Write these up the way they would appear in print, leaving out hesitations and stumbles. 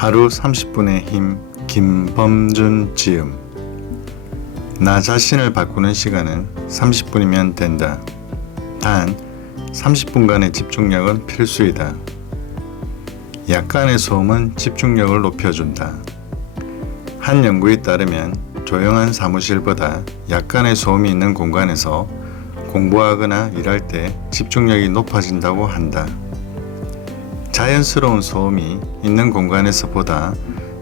하루 30분의 힘 김범준 지음. 나 자신을 바꾸는 시간은 30분이면 된다. 단 30분간의 집중력은 필수이다. 약간의 소음은 집중력을 높여준다. 한 연구에 따르면 조용한 사무실보다 약간의 소음이 있는 공간에서 공부하거나 일할 때 집중력이 높아진다고 한다. 자연스러운 소음이 있는 공간에서보다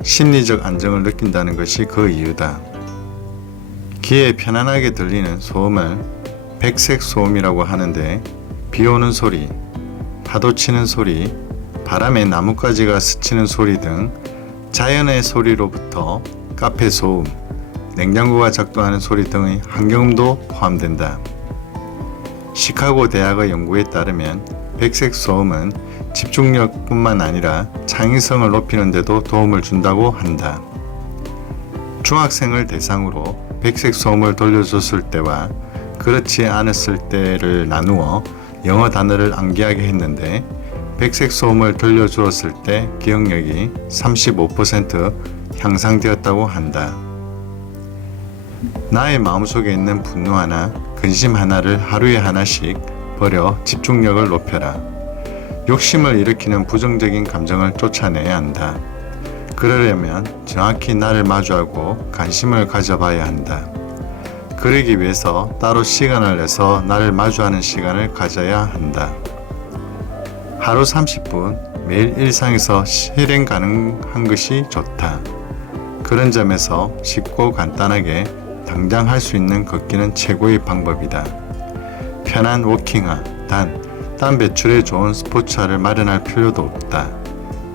심리적 안정을 느낀다는 것이 그 이유다. 귀에 편안하게 들리는 소음을 백색 소음이라고 하는데, 비 오는 소리, 파도 치는 소리, 바람에 나뭇가지가 스치는 소리 등 자연의 소리로부터 카페 소음, 냉장고가 작동하는 소리 등의 환경음도 포함된다. 시카고 대학의 연구에 따르면 백색 소음은 집중력뿐만 아니라 창의성을 높이는 데도 도움을 준다고 한다. 중학생을 대상으로 백색 소음을 돌려줬을 때와 그렇지 않았을 때를 나누어 영어 단어를 암기하게 했는데, 백색 소음을 들려주었을 때 기억력이 35% 향상되었다고 한다. 나의 마음속에 있는 분노 하나, 근심 하나를 하루에 하나씩 버려 집중력을 높여라. 욕심을 일으키는 부정적인 감정을 쫓아내야 한다. 그러려면 정확히 나를 마주하고 관심을 가져봐야 한다. 그러기 위해서 따로 시간을 내서 나를 마주하는 시간을 가져야 한다. 하루 30분 매일 일상에서 실행 가능한 것이 좋다. 그런 점에서 쉽고 간단하게 당장 할 수 있는 걷기는 최고의 방법이다. 편한 워킹화, 땀 배출에 좋은 스포츠화를 마련할 필요도 없다.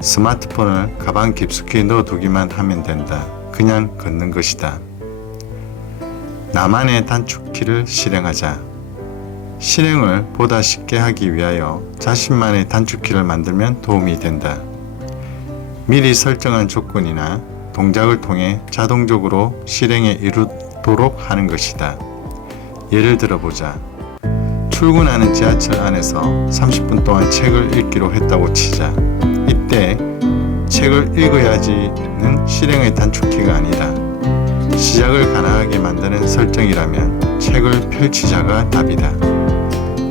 스마트폰을 가방 깊숙이 넣어두기만 하면 된다. 그냥 걷는 것이다. 나만의 단축키를 실행하자. 실행을 보다 쉽게 하기 위하여 자신만의 단축키를 만들면 도움이 된다. 미리 설정한 조건이나 동작을 통해 자동적으로 실행에 이르도록 하는 것이다. 예를 들어보자. 출근하는 지하철 안에서 30분 동안 책을 읽기로 했다고 치자. 이때 책을 읽어야지는 실행의 단축키가 아니다. 시작을 가능하게 만드는 설정이라면 책을 펼치자가 답이다.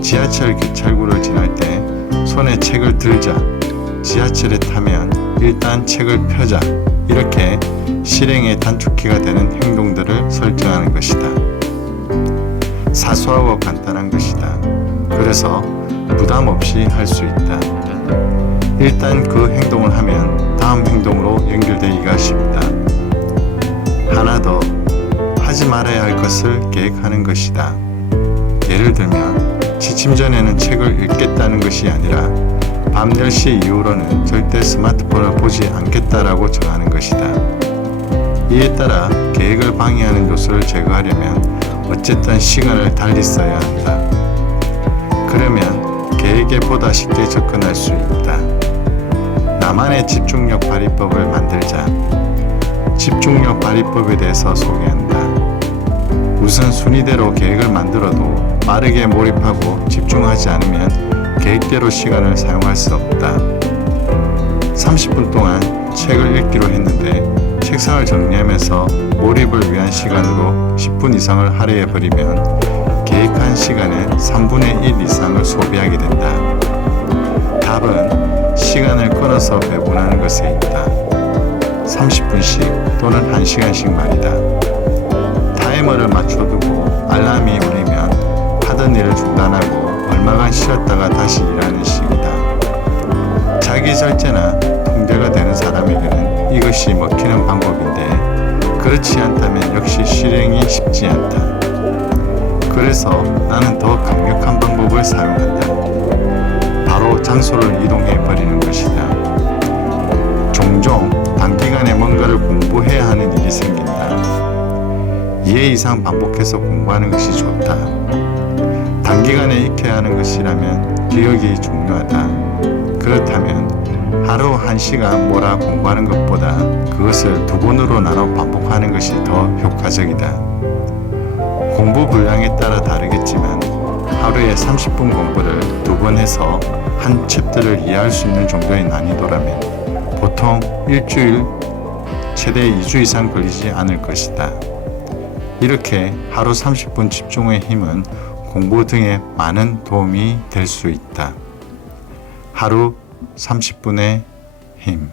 지하철 기찰구를 지날 때 손에 책을 들자. 지하철에 타면 일단 책을 펴자. 이렇게 실행의 단축키가 되는 행동들을 설정하는 것이다. 사소하고 간단한 것이다. 그래서 부담 없이 할 수 있다. 일단 그 행동을 하면 다음 행동으로 연결되기가 쉽다. 하나 더, 하지 말아야 할 것을 계획하는 것이다. 예를 들면 취침 전에는 책을 읽겠다는 것이 아니라 밤 10시 이후로는 절대 스마트폰을 보지 않겠다라고 정하는 것이다. 이에 따라 계획을 방해하는 요소를 제거하려면 어쨌든 시간을 달리 써야 한다. 그러면 계획에 보다 쉽게 접근할 수 있다. 나만의 집중력 발휘법을 만들자. 집중력 발휘법에 대해서 소개한다. 우선 순위대로 계획을 만들어도 빠르게 몰입하고 집중하지 않으면 계획대로 시간을 사용할 수 없다. 30분 동안 책을 읽기로 했는데 책상을 정리하면서 몰입을 위한 시간으로 10분 이상을 할애해버리면 계획한 시간의 3분의 1 이상을 소비하게 된다. 답은 시간을 끊어서 배분하는 것에 있다. 30분씩 또는 1시간씩 말이다. 타이머를 맞춰두고 알람이 울리면 하던 일을 중단하고 얼마간 쉬었다가 다시 일하는 식이다. 자기 절제나 통제가 되는 사람에게는 이것이 먹히는 방법인데, 그렇지 않다면 역시 실행이 쉽지 않다. 그래서 나는 더 강력한 방법을 사용한다. 바로 장소를 이동해 버리는 것이다. 종종 단기간에 뭔가를 공부해야 하는 일이 생긴다. 2회 이상 반복해서 공부하는 것이 좋다. 단기간에 익혀야 하는 것이라면 기억이 중요하다. 그렇다면 하루 1시간 몰아 공부하는 것보다 그것을 2번으로 나눠 반복하는 것이 더 효과적이다. 공부 분량에 따라 다르겠지만 하루에 30분 공부를 2번 해서 한 챕터를 이해할 수 있는 정도의 난이도라면 보통 보통 일주일 최대 2주 이상 걸리지 않을 것이다. 이렇게 하루 30분 집중의 힘은 공부 등에 많은 도움이 될 수 있다. 하루 30분의 힘.